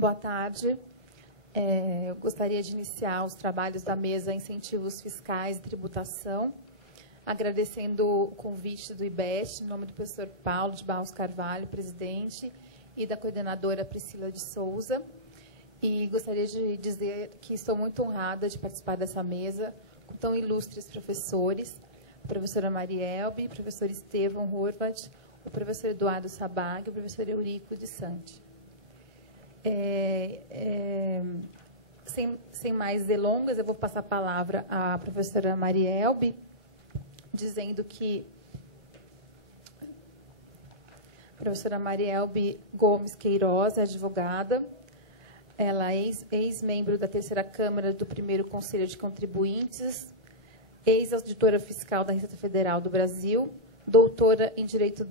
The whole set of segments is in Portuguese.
Boa tarde. Eu gostaria de iniciar os trabalhos da mesa Incentivos Fiscais e Tributação, agradecendo o convite do IBEST, em nome do professor Paulo de Barros Carvalho, presidente, e da coordenadora Priscila de Souza. E gostaria de dizer que estou muito honrada de participar dessa mesa com tão ilustres professores, a professora Marielbe, o professor Estevão Horvath, o professor Eduardo Sabag e o professor Eurico de Santi. Sem mais delongas, eu vou passar a palavra à professora Marielbe, dizendo que a professora Marielbe Gomes Queiroz é advogada, ela é ex-membro da terceira Câmara do primeiro Conselho de Contribuintes, ex-auditora fiscal da Receita Federal do Brasil, doutora em Direito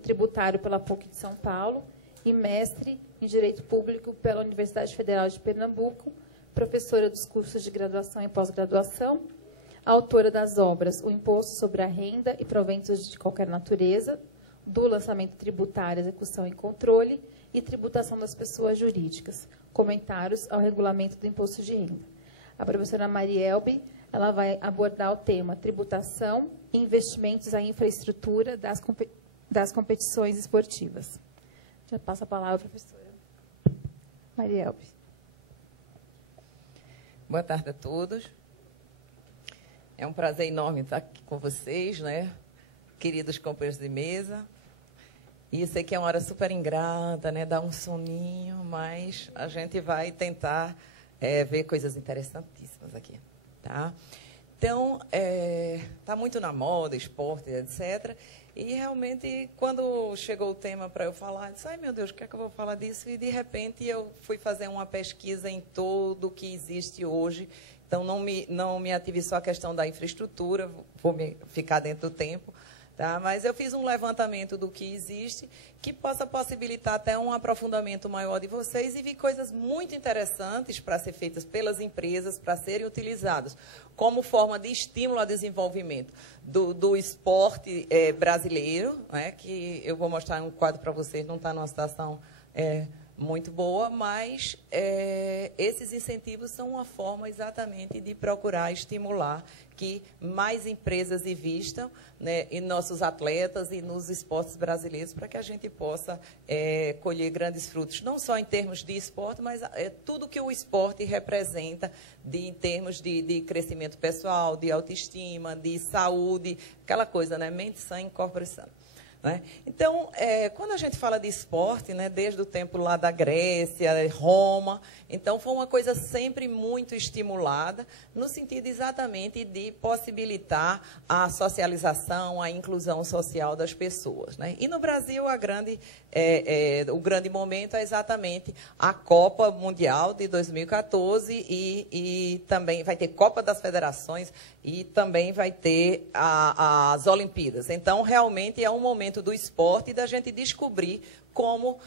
Tributário pela PUC de São Paulo e mestre em Direito Público pela Universidade Federal de Pernambuco, professora dos cursos de graduação e pós-graduação, autora das obras O Imposto sobre a Renda e Proventos de Qualquer Natureza, do Lançamento Tributário, Execução e Controle e Tributação das Pessoas Jurídicas, comentários ao Regulamento do Imposto de Renda. A professora Marielbe, ela vai abordar o tema tributação e investimentos à infraestrutura das competições esportivas. Já passo a palavra, professora Marielbe. Boa tarde a todos. É um prazer enorme estar aqui com vocês, né? Queridos companheiros de mesa. E eu sei que é uma hora super ingrata, né? Dá um soninho, mas a gente vai tentar ver coisas interessantíssimas aqui, tá? Então, está muito na moda, esporte, etc. E, realmente, quando chegou o tema para eu falar, eu disse, ai, meu Deus, o que é que eu vou falar disso? E, de repente, eu fui fazer uma pesquisa em tudo o que existe hoje. Então, não me ative só a questão da infraestrutura, vou ficar dentro do tempo, tá? Mas eu fiz um levantamento do que existe, que possa possibilitar até um aprofundamento maior de vocês e vi coisas muito interessantes para ser feitas pelas empresas, para serem utilizadas como forma de estímulo ao desenvolvimento do esporte brasileiro, né, que eu vou mostrar um quadro para vocês, não está numa situação muito boa, mas esses incentivos são uma forma exatamente de procurar estimular que mais empresas investam, né, em nossos atletas e nos esportes brasileiros, para que a gente possa colher grandes frutos, não só em termos de esporte, mas tudo que o esporte representa em termos de crescimento pessoal, de autoestima, de saúde, aquela coisa, né, mente sã e corpore sano. Né? Então, quando a gente fala de esporte, né, desde o tempo lá da Grécia, Roma, então foi uma coisa sempre muito estimulada, no sentido exatamente de possibilitar a socialização, a inclusão social das pessoas. Né? E no Brasil, o grande momento é exatamente a Copa Mundial de 2014 e também vai ter Copa das Federações e também vai ter as Olimpíadas. Então, realmente é um momento do esporte e da gente descobrir como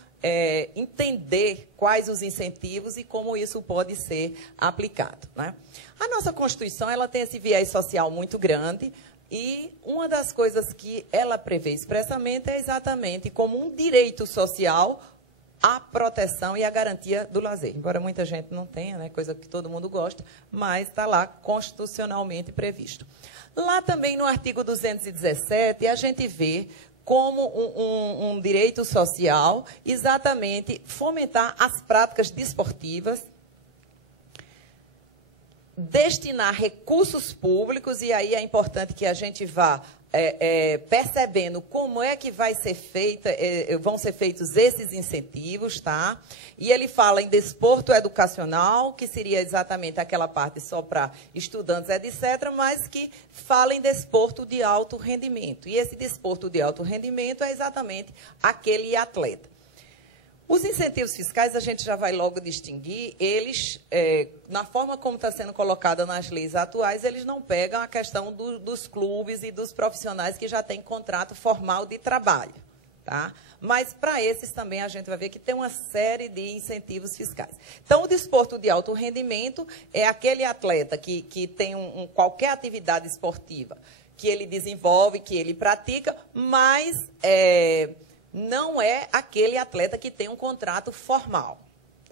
entender quais os incentivos e como isso pode ser aplicado. Né? A nossa Constituição ela tem esse viés social muito grande e uma das coisas que ela prevê expressamente é exatamente como um direito social a proteção e a garantia do lazer. Embora muita gente não tenha, né, coisa que todo mundo gosta, mas está lá constitucionalmente previsto. Lá também no artigo 217, a gente vê como um direito social, exatamente fomentar as práticas desportivas, destinar recursos públicos, e aí é importante que a gente vá percebendo como é que vão ser feitos esses incentivos, tá? E ele fala em desporto educacional, que seria exatamente aquela parte só para estudantes, etc., mas que fala em desporto de alto rendimento. E esse desporto de alto rendimento é exatamente aquele atleta. Os incentivos fiscais, a gente já vai logo distinguir, eles, na forma como está sendo colocada nas leis atuais, eles não pegam a questão dos clubes e dos profissionais que já têm contrato formal de trabalho. Tá? Mas, para esses também, a gente vai ver que tem uma série de incentivos fiscais. Então, o desporto de alto rendimento é aquele atleta que tem qualquer atividade esportiva que ele desenvolve, que ele pratica, mas não é aquele atleta que tem um contrato formal.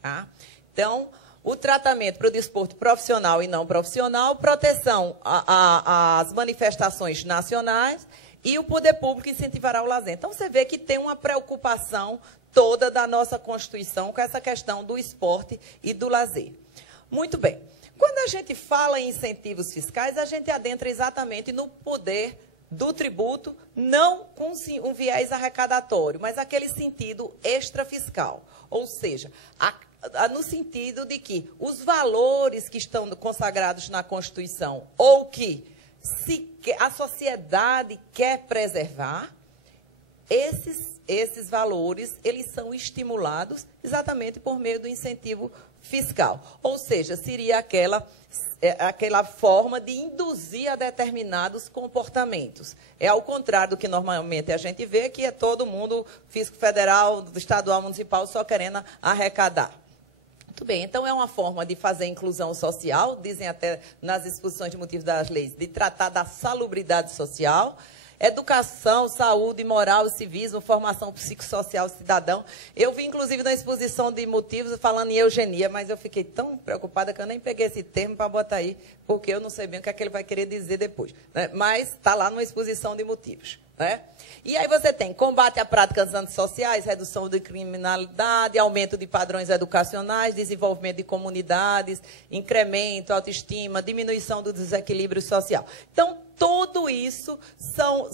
Tá? Então, o tratamento para o desporto profissional e não profissional, proteção às manifestações nacionais e o poder público incentivará o lazer. Então, você vê que tem uma preocupação toda da nossa Constituição com essa questão do esporte e do lazer. Muito bem. Quando a gente fala em incentivos fiscais, a gente adentra exatamente no poder do tributo, não com um viés arrecadatório, mas aquele sentido extrafiscal. Ou seja, no sentido de que os valores que estão consagrados na Constituição ou que a sociedade quer preservar, esses valores, eles são estimulados exatamente por meio do incentivo fiscal. Ou seja, seria aquela forma de induzir a determinados comportamentos. É ao contrário do que normalmente a gente vê, que é todo mundo, fisco federal, estadual, municipal, só querendo arrecadar. Muito bem, então é uma forma de fazer inclusão social, dizem até nas exposições de motivos das leis, de tratar da salubridade social, educação, saúde, moral, civismo, formação psicossocial cidadão. Eu vi, inclusive, na exposição de motivos falando em eugenia, mas eu fiquei tão preocupada que eu nem peguei esse termo para botar aí, porque eu não sei bem o que é que ele vai querer dizer depois. Né? Mas está lá numa exposição de motivos. Né? E aí você tem combate a práticas antissociais, redução de criminalidade, aumento de padrões educacionais, desenvolvimento de comunidades, incremento, autoestima, diminuição do desequilíbrio social. Então, tudo isso são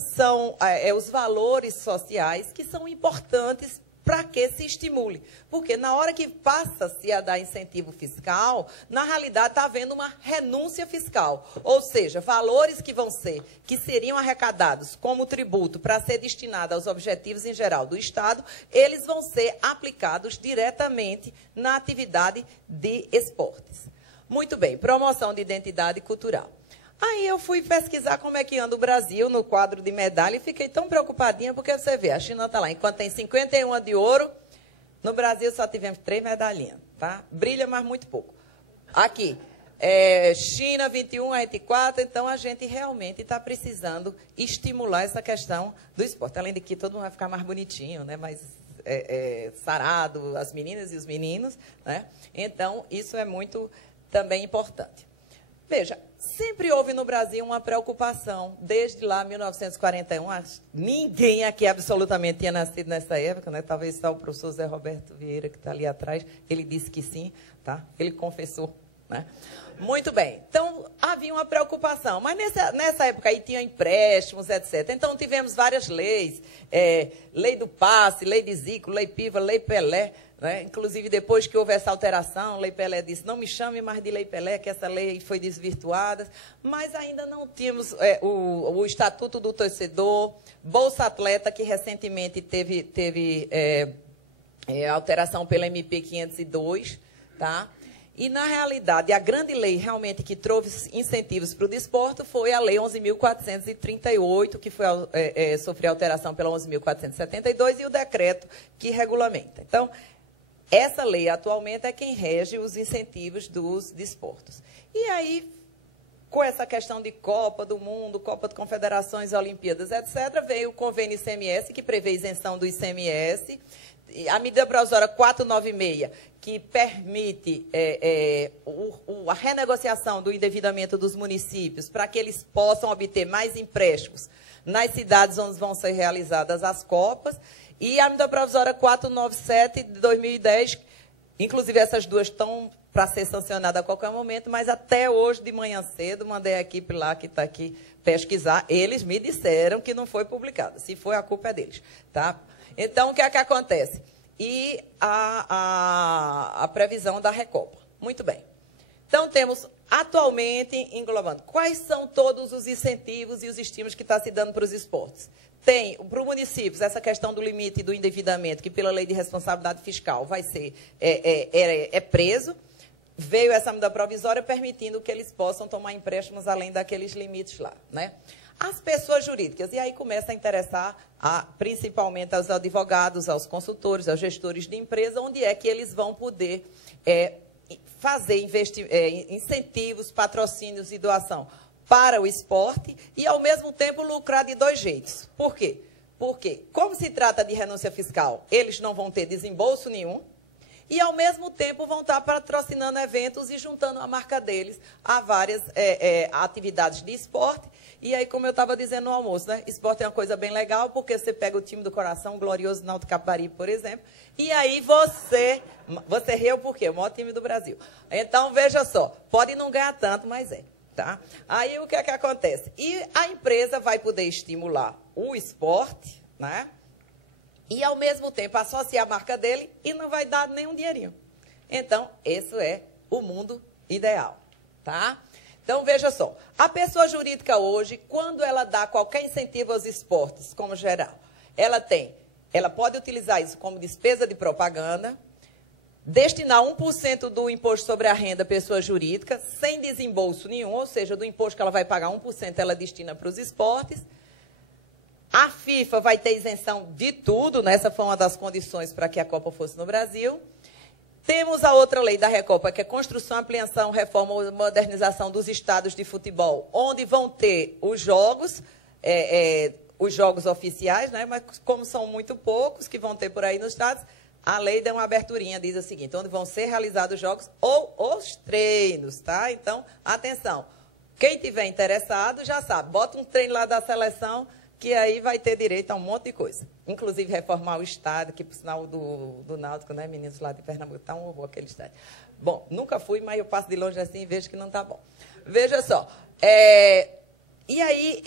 os valores sociais que são importantes para que se estimule. Porque na hora que passa-se a dar incentivo fiscal, na realidade está havendo uma renúncia fiscal. Ou seja, valores que seriam arrecadados como tributo para ser destinado aos objetivos em geral do Estado, eles vão ser aplicados diretamente na atividade de esportes. Muito bem, promoção de identidade cultural. Aí eu fui pesquisar como é que anda o Brasil no quadro de medalha e fiquei tão preocupadinha, porque você vê, a China está lá, enquanto tem 51 de ouro, no Brasil só tivemos 3 medalhinhas, tá? Brilha, mas muito pouco. Aqui, China 21, a gente 4, então a gente realmente está precisando estimular essa questão do esporte. Além de que todo mundo vai ficar mais bonitinho, né? Mais sarado, as meninas e os meninos, né? Então, isso é muito também importante. Veja, sempre houve no Brasil uma preocupação, desde lá 1941, ninguém aqui absolutamente tinha nascido nessa época, né? Talvez só o professor Zé Roberto Vieira, que está ali atrás, ele disse que sim, tá? Ele confessou, né? Muito bem, então havia uma preocupação, mas nessa época aí tinha empréstimos, etc. Então tivemos várias leis, lei do passe, lei de Zico, lei Piva, lei Pelé, né? Inclusive, depois que houve essa alteração, Lei Pelé disse, não me chame mais de Lei Pelé, que essa lei foi desvirtuada, mas ainda não tínhamos o Estatuto do Torcedor, Bolsa Atleta, que recentemente teve alteração pela MP 502, tá? E, na realidade, a grande lei realmente que trouxe incentivos para o desporto foi a Lei 11.438, que sofreu alteração pela 11.472, e o decreto que regulamenta. Então, essa lei, atualmente, é quem rege os incentivos dos desportos. E aí, com essa questão de Copa do Mundo, Copa de Confederações, Olimpíadas, etc., veio o convênio ICMS, que prevê isenção do ICMS, a medida provisória 496, que permite a renegociação do endividamento dos municípios para que eles possam obter mais empréstimos nas cidades onde vão ser realizadas as Copas, e a medida provisória 497 de 2010, inclusive essas duas estão para ser sancionadas a qualquer momento, mas até hoje de manhã cedo, mandei a equipe lá que está aqui pesquisar, eles me disseram que não foi publicada. Se foi, a culpa é deles. Tá? Então, o que é que acontece? E a previsão da Recopa. Muito bem. Então, temos atualmente, englobando, quais são todos os incentivos e os estímulos que está se dando para os esportes? Tem, para os municípios, essa questão do limite do endividamento, que pela lei de responsabilidade fiscal vai ser preso. Veio essa medida provisória permitindo que eles possam tomar empréstimos além daqueles limites lá, né? As pessoas jurídicas, e aí começa a interessar principalmente aos advogados, aos consultores, aos gestores de empresa, onde é que eles vão poder fazer incentivos, patrocínios e doação para o esporte e, ao mesmo tempo, lucrar de dois jeitos. Por quê? Porque, como se trata de renúncia fiscal, eles não vão ter desembolso nenhum, e, ao mesmo tempo, vão estar patrocinando eventos e juntando a marca deles a várias atividades de esporte. E aí, como eu estava dizendo no almoço, né? Esporte é uma coisa bem legal, porque você pega o time do coração, o glorioso Náutico Capibaribe, por exemplo, e aí você riu por quê? O maior time do Brasil. Então, veja só, pode não ganhar tanto, mas é. Tá? Aí, o que é que acontece? E a empresa vai poder estimular o esporte, né? E, ao mesmo tempo, associar a marca dele e não vai dar nenhum dinheirinho. Então, esse é o mundo ideal, tá? Então, veja só, a pessoa jurídica hoje, quando ela dá qualquer incentivo aos esportes, como geral, ela pode utilizar isso como despesa de propaganda, destinar 1% do imposto sobre a renda à pessoa jurídica, sem desembolso nenhum, ou seja, do imposto que ela vai pagar, 1% ela destina para os esportes. A FIFA vai ter isenção de tudo, né? Essa foi uma das condições para que a Copa fosse no Brasil. Temos a outra lei da Recopa, que é construção, ampliação, reforma e modernização dos estádios de futebol, onde vão ter os jogos oficiais, né? Mas como são muito poucos que vão ter por aí nos estádios, a lei dá uma aberturinha, diz o seguinte, onde vão ser realizados os jogos ou os treinos, tá? Então, atenção, quem tiver interessado já sabe, bota um treino lá da seleção, que aí vai ter direito a um monte de coisa. Inclusive, reformar o estádio, que, por sinal, do Náutico, né, meninos lá de Pernambuco, está um horror aquele estádio. Bom, nunca fui, mas eu passo de longe assim e vejo que não está bom. Veja só, e aí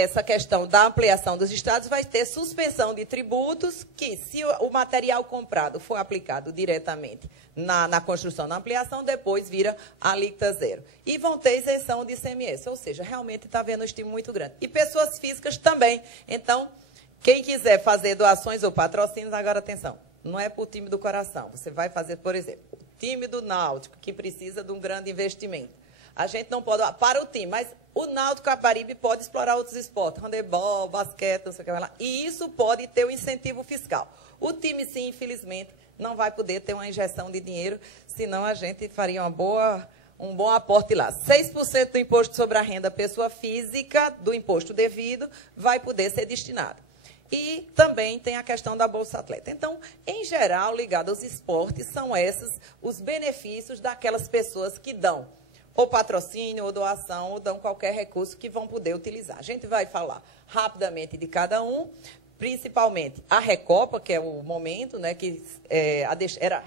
essa questão da ampliação dos estádios vai ter suspensão de tributos, que se o material comprado for aplicado diretamente na construção da ampliação, depois vira alíquota zero. E vão ter isenção de ICMS, ou seja, realmente está havendo um estímulo muito grande. E pessoas físicas também. Então, quem quiser fazer doações ou patrocínios, agora atenção, não é para o time do coração. Você vai fazer, por exemplo, o time do Náutico, que precisa de um grande investimento. A gente não pode, para o time, mas o Náutico Capibaribe pode explorar outros esportes, handebol, basquete, não sei o que lá. E isso pode ter um incentivo fiscal. O time, sim, infelizmente, não vai poder ter uma injeção de dinheiro, senão a gente faria um bom aporte lá. 6% do imposto sobre a renda pessoa física, do imposto devido, vai poder ser destinado. E também tem a questão da Bolsa Atleta. Então, em geral, ligado aos esportes, são esses os benefícios daquelas pessoas que dão ou patrocínio, ou doação, ou dão qualquer recurso que vão poder utilizar. A gente vai falar rapidamente de cada um, principalmente a Recopa, que é o momento, né, que era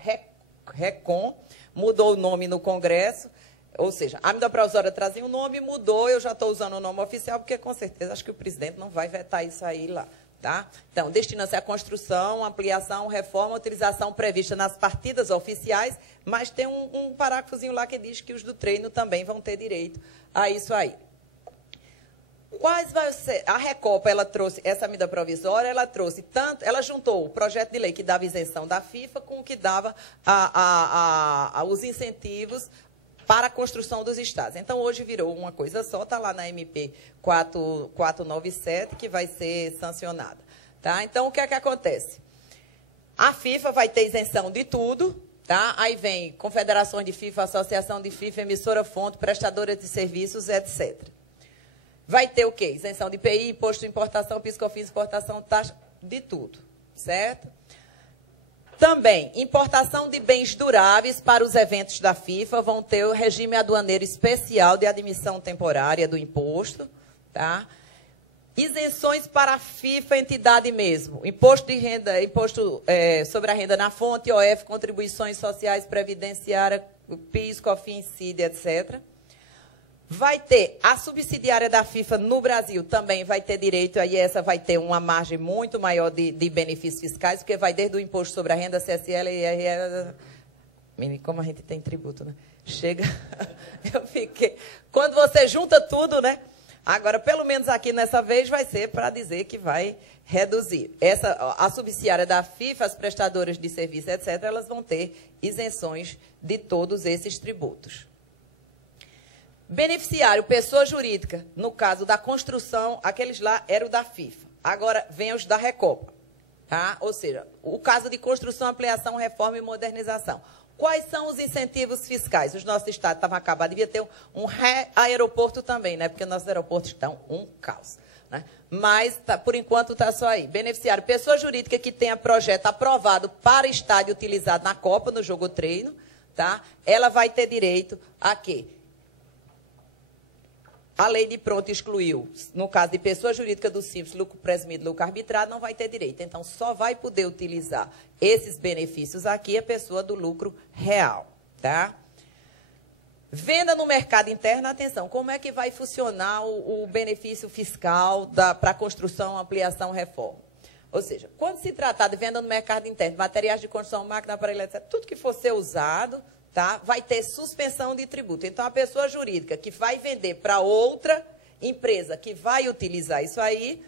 Recon, mudou o nome no Congresso, ou seja, a medida provisória trazia um nome, mudou, eu já estou usando o nome oficial, porque com certeza acho que o presidente não vai vetar isso aí lá. Tá? Então, destina-se à construção, ampliação, reforma, utilização prevista nas partidas oficiais, mas tem um parágrafozinho lá que diz que os do treino também vão ter direito a isso aí. Quais vai ser? A Recopa, ela trouxe essa medida provisória, ela juntou o projeto de lei que dava isenção da FIFA com o que dava os incentivos para a construção dos estádios. Então, hoje virou uma coisa só, está lá na MP 497, que vai ser sancionada. Tá? Então, o que é que acontece? A FIFA vai ter isenção de tudo, tá? Aí vem confederações de FIFA, associação de FIFA, emissora fonte, prestadora de serviços, etc. Vai ter o quê? Isenção de IPI, imposto de importação, piscofins, exportação, taxa, de tudo, certo? Também, importação de bens duráveis para os eventos da FIFA vão ter o regime aduaneiro especial de admissão temporária do imposto, tá? Isenções para a FIFA, entidade mesmo. Imposto de renda, sobre a renda na fonte, IOF, contribuições sociais, previdenciária, PIS, COFINS, CID, etc. Vai ter a subsidiária da FIFA no Brasil, também vai ter direito, aí essa vai ter uma margem muito maior de benefícios fiscais, porque vai desde o imposto sobre a renda, CSL e IRL. Como a gente tem tributo, né? Chega, eu fiquei... Quando você junta tudo, né? Agora, pelo menos aqui nessa vez, vai ser para dizer que vai reduzir. A subsidiária da FIFA, as prestadoras de serviço, etc., elas vão ter isenções de todos esses tributos. Beneficiário, pessoa jurídica, no caso da construção, aqueles lá eram da FIFA. Agora, vem os da Recopa. Tá? Ou seja, o caso de construção, ampliação, reforma e modernização. Quais são os incentivos fiscais? Os nossos estados estavam acabados, devia ter um aeroporto também, né? Porque nossos aeroportos estão um caos. né? Mas, por enquanto, está só aí. Beneficiário, pessoa jurídica que tenha projeto aprovado para estádio utilizado na Copa, no jogo treino, tá? Ela vai ter direito a quê? A lei de pronto excluiu, no caso de pessoa jurídica do Simples, lucro presumido, lucro arbitrado, não vai ter direito. Então, só vai poder utilizar esses benefícios aqui a pessoa do lucro real, tá? Venda no mercado interno, atenção, como é que vai funcionar o benefício fiscal para construção, ampliação, reforma? Ou seja, quando se tratar de venda no mercado interno, materiais de construção, máquina, aparelho, etc., tudo que for ser usado, tá, vai ter suspensão de tributo. Então, a pessoa jurídica que vai vender para outra empresa que vai utilizar isso aí,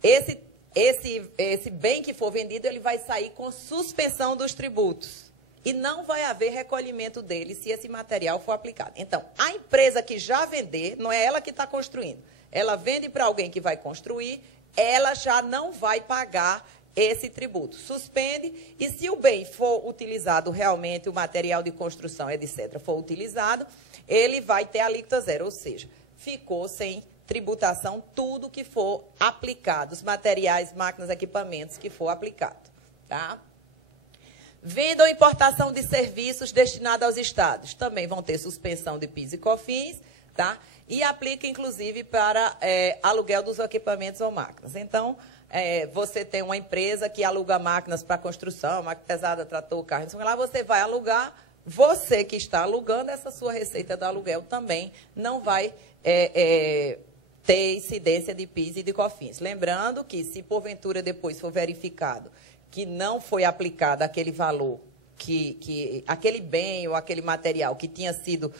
esse bem que for vendido, ele vai sair com suspensão dos tributos. E não vai haver recolhimento dele se esse material for aplicado. Então, a empresa que já vender, não é ela que está construindo, ela vende para alguém que vai construir, ela já não vai pagar esse tributo. Suspende, e se o bem for utilizado realmente, o material de construção, etc., for utilizado, ele vai ter alíquota zero, ou seja, ficou sem tributação tudo que for aplicado, os materiais, máquinas, equipamentos que for aplicado, tá? Venda ou importação de serviços destinados aos estados. Também vão ter suspensão de PIS e COFINS, tá? E aplica, inclusive, para aluguel dos equipamentos ou máquinas. Então, você tem uma empresa que aluga máquinas para construção, máquina pesada, trator, carro, não sei lá, você vai alugar, você que está alugando, essa sua receita do aluguel também não vai ter incidência de PIS e de COFINS. Lembrando que, se porventura depois for verificado que não foi aplicado aquele valor, aquele bem ou aquele material que tinha sido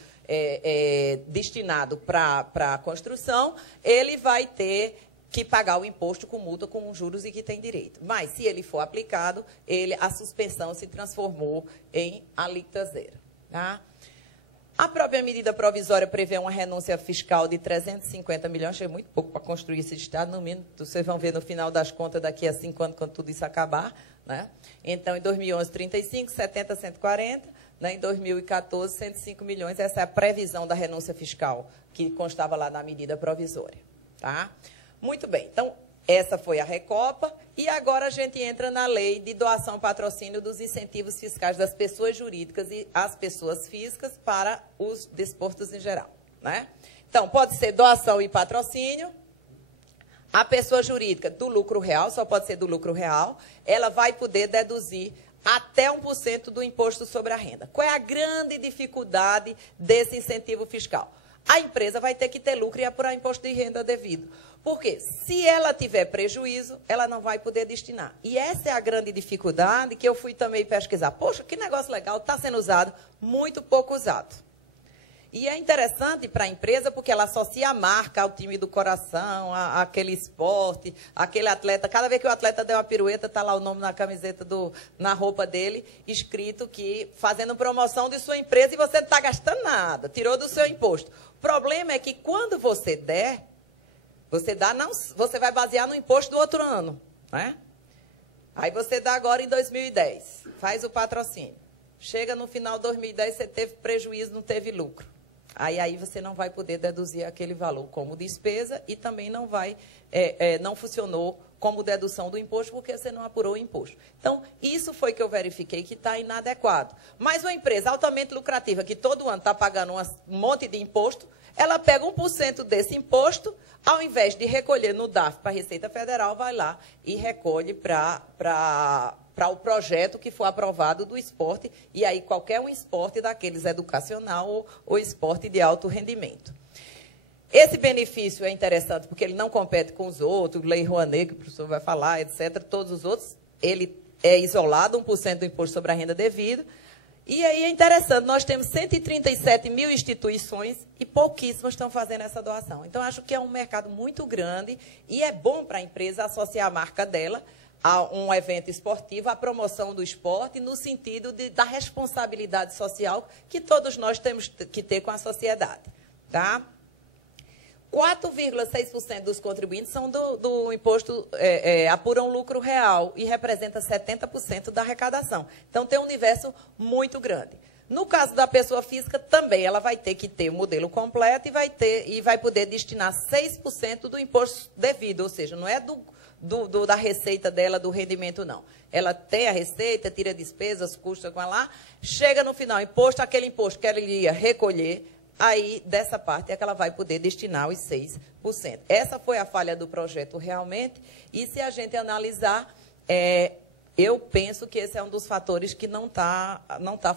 destinado para a construção, ele vai ter que pagar o imposto com multa, com juros e que tem direito. Mas, se ele for aplicado, a suspensão se transformou em alíquota zero. Tá? A própria medida provisória prevê uma renúncia fiscal de 350 milhões, achei muito pouco para construir esse estado, no mínimo, vocês vão ver no final das contas daqui a 5 anos, quando tudo isso acabar, né? Então, em 2011, 35, 70, 140, né? Em 2014, 105 milhões, essa é a previsão da renúncia fiscal que constava lá na medida provisória. Tá? Muito bem, então, essa foi a Recopa, e agora a gente entra na lei de doação e patrocínio dos incentivos fiscais das pessoas jurídicas e as pessoas físicas para os desportos em geral, né? Então, pode ser doação e patrocínio. A pessoa jurídica do lucro real, só pode ser do lucro real, ela vai poder deduzir até 1% do imposto sobre a renda. Qual é a grande dificuldade desse incentivo fiscal? A empresa vai ter que ter lucro e apurar imposto de renda devido. Porque, se ela tiver prejuízo, ela não vai poder destinar. E essa é a grande dificuldade que eu fui também pesquisar. Poxa, que negócio legal, está sendo usado, muito pouco usado. E é interessante para a empresa porque ela associa a marca ao time do coração, àquele esporte, aquele atleta. Cada vez que o atleta der uma pirueta, está lá o nome na camiseta, na roupa dele, escrito que fazendo promoção de sua empresa e você não está gastando nada, tirou do seu imposto. O problema é que quando você der, você vai basear no imposto do outro ano, né? Aí você dá agora em 2010, faz o patrocínio. Chega no final de 2010, você teve prejuízo, não teve lucro. Aí você não vai poder deduzir aquele valor como despesa e também não vai, não funcionou como dedução do imposto porque você não apurou o imposto. Então, isso foi que eu verifiquei que está inadequado. Mas uma empresa altamente lucrativa, que todo ano está pagando um monte de imposto, ela pega 1% desse imposto, ao invés de recolher no DAF para a Receita Federal, vai lá e recolhe para o projeto que for aprovado do esporte, e aí qualquer um esporte daqueles educacional ou esporte de alto rendimento. Esse benefício é interessante porque ele não compete com os outros, Lei Rouanet, que o professor vai falar, etc. Todos os outros, ele é isolado, 1% do imposto sobre a renda devida. E aí é interessante, nós temos 137 mil instituições e pouquíssimas estão fazendo essa doação. Então, acho que é um mercado muito grande e é bom para a empresa associar a marca dela a um evento esportivo, a promoção do esporte, no sentido da responsabilidade social que todos nós temos que ter com a sociedade. Tá? 4,6% dos contribuintes são do imposto, apuram lucro real e representa 70% da arrecadação. Então, tem um universo muito grande. No caso da pessoa física, também ela vai ter que ter o modelo completo e vai poder destinar 6% do imposto devido, ou seja, não é da receita dela, do rendimento, não. Ela tem a receita, tira despesas, custa com ela, chega no final, imposto, aquele imposto que ela iria recolher, aí dessa parte é que ela vai poder destinar os 6%. Essa foi a falha do projeto realmente, e se a gente analisar, eu penso que esse é um dos fatores que não tá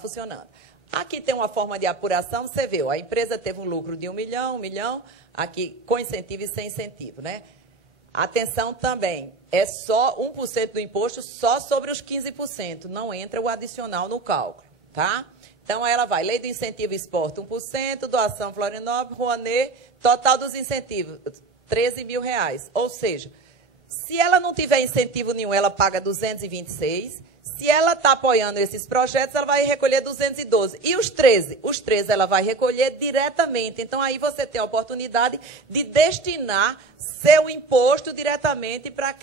funcionando. Aqui tem uma forma de apuração, você viu, a empresa teve um lucro de 1 milhão, aqui com incentivo e sem incentivo, né? Atenção também, é só 1% do imposto, só sobre os 15%, não entra o adicional no cálculo, tá? Então, ela vai, lei do incentivo esporte, 1%, doação Florianópolis, Rouanet, total dos incentivos, R$13 mil. Ou seja, se ela não tiver incentivo nenhum, ela paga 226. Se ela está apoiando esses projetos, ela vai recolher 212. E os 13? Os 13 ela vai recolher diretamente. Então, aí você tem a oportunidade de destinar seu imposto diretamente para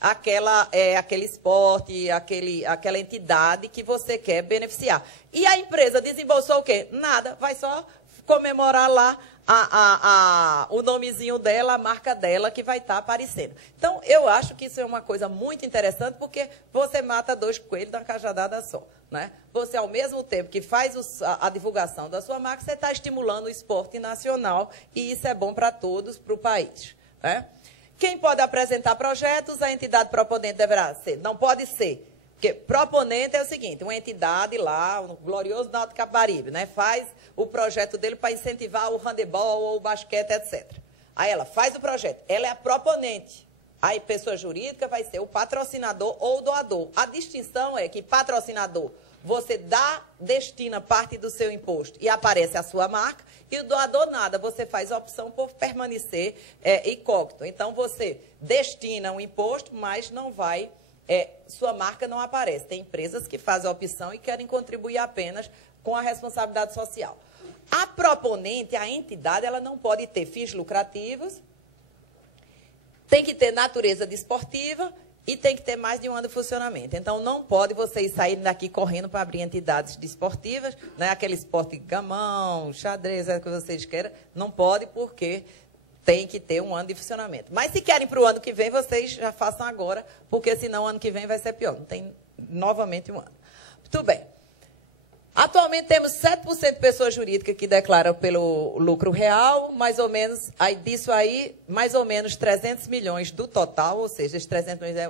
aquele esporte, aquela entidade que você quer beneficiar. E a empresa desembolsou o quê? Nada, vai só comemorar lá o nomezinho dela, a marca dela que vai estar aparecendo. Então, eu acho que isso é uma coisa muito interessante, porque você mata 2 coelhos numa cajadada só, né? Você, ao mesmo tempo que faz a divulgação da sua marca, você está estimulando o esporte nacional, e isso é bom para todos, para o país, né? Quem pode apresentar projetos? A entidade proponente deverá ser. Não pode ser. Porque proponente é o seguinte, uma entidade lá, o glorioso Náutico Capibaribe, né, faz o projeto dele para incentivar o handebol ou o basquete, etc. Aí ela faz o projeto, ela é a proponente. Aí pessoa jurídica vai ser o patrocinador ou o doador. A distinção é que patrocinador, você destina parte do seu imposto e aparece a sua marca, e o doador nada, você faz a opção por permanecer incógnito. Então, você destina um imposto, mas não vai... sua marca não aparece. Tem empresas que fazem a opção e querem contribuir apenas com a responsabilidade social. A proponente, a entidade, ela não pode ter fins lucrativos, tem que ter natureza desportiva e tem que ter mais de um ano de funcionamento. Então, não pode vocês saírem daqui correndo para abrir entidades desportivas, né? Aquele esporte gamão, xadrez, é o que vocês queiram, não pode, porque... tem que ter um ano de funcionamento. Mas se querem para o ano que vem, vocês já façam agora, porque senão o ano que vem vai ser pior. Não tem novamente um ano. Muito bem. Atualmente temos 7% de pessoas jurídicas que declaram pelo lucro real, mais ou menos, disso aí, mais ou menos 300 milhões do total, ou seja, esses 300 milhões é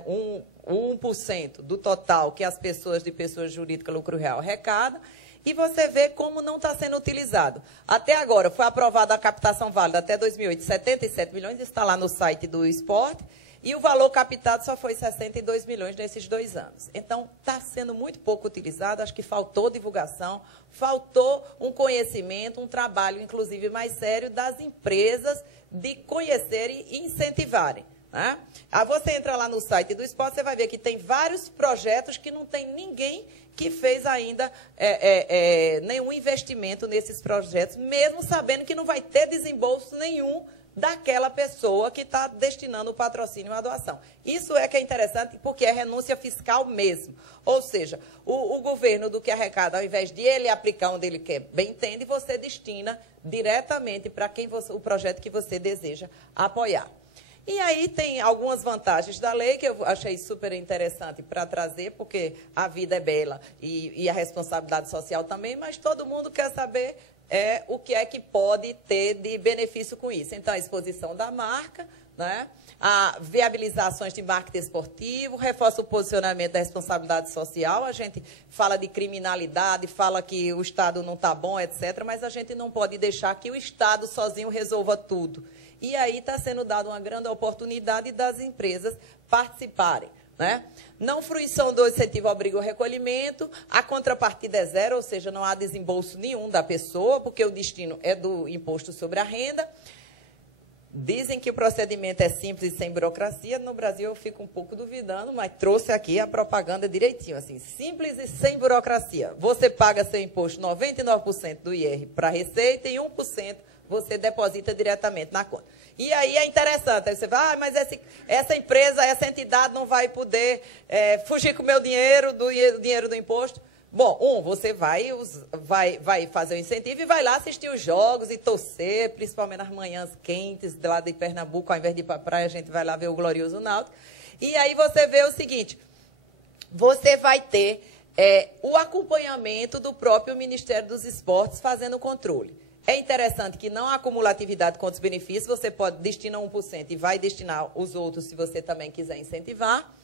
1% do total que as pessoas de pessoas jurídicas lucro real arrecadam. E você vê como não está sendo utilizado. Até agora, foi aprovada a captação válida até 2008, 77 milhões, está lá no site do esporte, e o valor captado só foi 62 milhões nesses 2 anos. Então, está sendo muito pouco utilizado, acho que faltou divulgação, faltou um conhecimento, um trabalho, inclusive, mais sério das empresas de conhecerem e incentivarem. Né? Você entra lá no site do esporte, você vai ver que tem vários projetos que não tem ninguém que fez ainda nenhum investimento nesses projetos, mesmo sabendo que não vai ter desembolso nenhum daquela pessoa que está destinando o patrocínio à doação. Isso é que é interessante, porque é renúncia fiscal mesmo. Ou seja, o governo do que arrecada, ao invés de ele aplicar onde ele quer, bem entende, você destina diretamente para o projeto que você deseja apoiar. E aí tem algumas vantagens da lei que eu achei super interessante para trazer, porque a vida é bela e a responsabilidade social também, mas todo mundo quer saber o que é que pode ter de benefício com isso. Então, a exposição da marca, né? A viabilizações de marketing esportivo, reforça o posicionamento da responsabilidade social. A gente fala de criminalidade, fala que o Estado não está bom, etc., mas a gente não pode deixar que o Estado sozinho resolva tudo. E aí está sendo dada uma grande oportunidade das empresas participarem. Né? Não fruição do incentivo obriga o recolhimento, a contrapartida é zero, ou seja, não há desembolso nenhum da pessoa, porque o destino é do imposto sobre a renda. Dizem que o procedimento é simples e sem burocracia. No Brasil eu fico um pouco duvidando, mas trouxe aqui a propaganda direitinho, assim, simples e sem burocracia. Você paga seu imposto 99% do IR para a Receita e 1% você deposita diretamente na conta. E aí é interessante, aí você vai, mas essa empresa, essa entidade não vai poder fugir com o meu dinheiro, do dinheiro do imposto. Bom, você vai fazer o incentivo e vai lá assistir os jogos e torcer, principalmente nas manhãs quentes lá de Pernambuco, ao invés de ir para a praia, a gente vai lá ver o glorioso Náutico. E aí você vê o seguinte, você vai ter o acompanhamento do próprio Ministério dos Esportes fazendo o controle. É interessante que não há cumulatividade contra os benefícios, você pode destinar 1% e vai destinar os outros se você também quiser incentivar.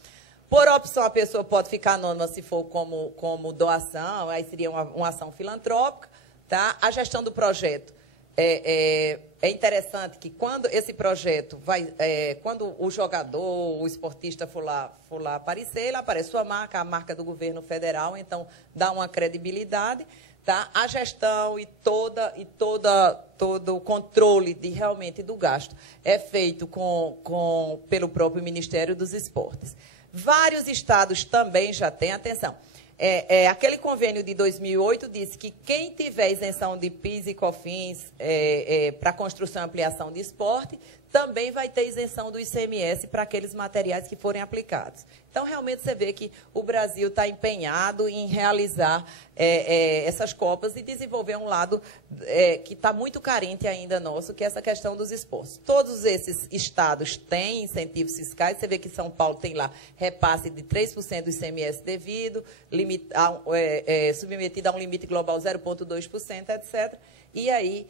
Por opção, a pessoa pode ficar anônima se for como doação, aí seria uma ação filantrópica. Tá? A gestão do projeto é interessante que quando esse projeto quando o jogador, o esportista for lá aparecer, ele aparece sua marca, a marca do governo federal, então dá uma credibilidade. Tá? A gestão e todo o controle realmente do gasto é feito pelo próprio Ministério dos Esportes. Vários estados também já têm, atenção, aquele convênio de 2008 disse que quem tiver isenção de PIS e COFINS para construção e ampliação de esporte, também vai ter isenção do ICMS para aqueles materiais que forem aplicados. Então, realmente, você vê que o Brasil está empenhado em realizar essas Copas e desenvolver um lado que está muito carente ainda nosso, que é essa questão dos esportes. Todos esses estados têm incentivos fiscais. Você vê que São Paulo tem lá repasse de 3% do ICMS devido, submetido a um limite global 0,2%, etc. E aí,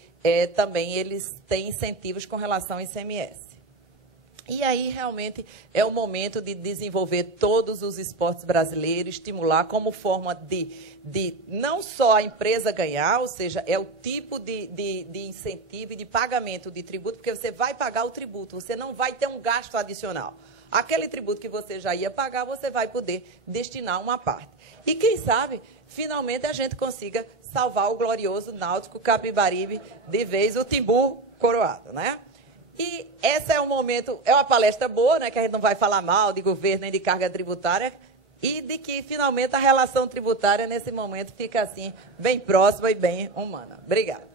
também, eles têm incentivos com relação ao ICMS. E aí, realmente, é o momento de desenvolver todos os esportes brasileiros, estimular como forma de não só a empresa ganhar, ou seja, é o tipo de incentivo e de pagamento de tributo, porque você vai pagar o tributo, você não vai ter um gasto adicional. Aquele tributo que você já ia pagar, você vai poder destinar uma parte. E quem sabe, finalmente, a gente consiga salvar o glorioso Náutico Capibaribe de vez, o Timbu coroado, né? E esse é um momento, é uma palestra boa, né, que a gente não vai falar mal de governo nem de carga tributária, e de que, finalmente, a relação tributária, nesse momento, fica assim, bem próxima e bem humana. Obrigada.